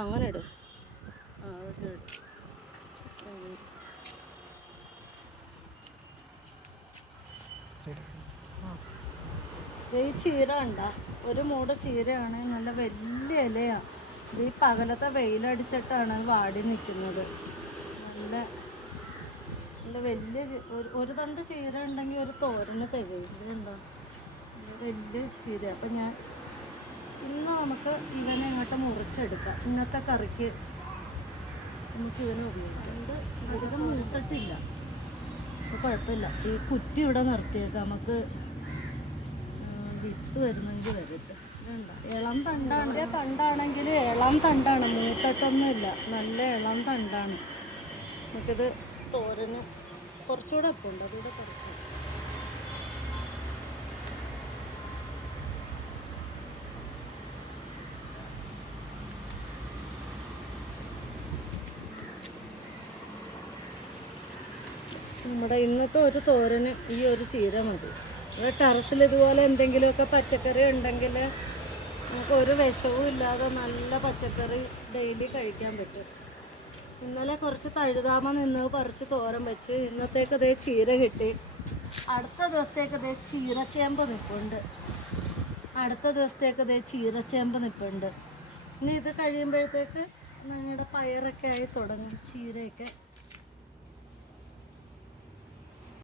അങ്ങനെ ഇടും. അതൊക്കെ ഇടും. ഈ ചീര കണ്ട, ഒരു മൂട് ചീരയാണ്, നല്ല വലിയ ഇലയാണ്. ഈ പകലത്തെ വെയിലടിച്ചിട്ടാണ് വാടി നിൽക്കുന്നത്. നല്ല നല്ല വലിയ ഒരു തണ്ട് ചീര ഉണ്ടെങ്കിൽ ഒരു തോരന് തികയും. ഇതുണ്ടോ, വലിയ ചീര. അപ്പം ഞാൻ ഇന്ന് നമുക്ക് ഇവനെ ഇങ്ങോട്ട് മുറിച്ചെടുക്കാം. ഇന്നത്തെ കറിക്ക് നമുക്ക് ഇവനെ ഉപയോഗിക്കാം. ഇത് ചീരക മൂത്തിട്ടില്ല, അപ്പോൾ കുഴപ്പമില്ല. ഈ കുറ്റി ഇവിടെ നിർത്തിയേക്കാം, നമുക്ക് വിത്ത് വരുന്നെങ്കിൽ വരട്ടെ. ഇളം തണ്ടാണ്. തണ്ടാണെങ്കിൽ ഇളം തണ്ടാണ്, മൂത്തട്ടൊന്നുമില്ല. നല്ല ഇളം തണ്ടാണ്. നമുക്കിത് തോരന് കുറച്ചുകൂടെ അപ്പം ഉണ്ട്, അതുകൂടെ കുറച്ച്. നമ്മുടെ ഇന്നത്തെ ഒരു തോരന് ഈ ഒരു ചീര മതി. ടെറസിൽ ഇതുപോലെ എന്തെങ്കിലുമൊക്കെ പച്ചക്കറി ഉണ്ടെങ്കിൽ നമുക്ക് ഒരു വിഷവും ഇല്ലാതെ നല്ല പച്ചക്കറി ഡെയിലി കഴിക്കാൻ പറ്റും. ഇന്നലെ കുറച്ച് തഴുതാമ നിന്ന് പറിച്ച് തോരൻ വെച്ച്. ഇന്നത്തേക്ക് അതേ ചീര കിട്ടി. അടുത്ത ദിവസത്തേക്ക് അതേ ചീരച്ചേമ്പ് നിൽപ്പുണ്ട്. ഇനി ഇത് കഴിയുമ്പോഴത്തേക്ക് ഞങ്ങളുടെ പയറൊക്കെ ആയി തുടങ്ങും, ചീരയൊക്കെ.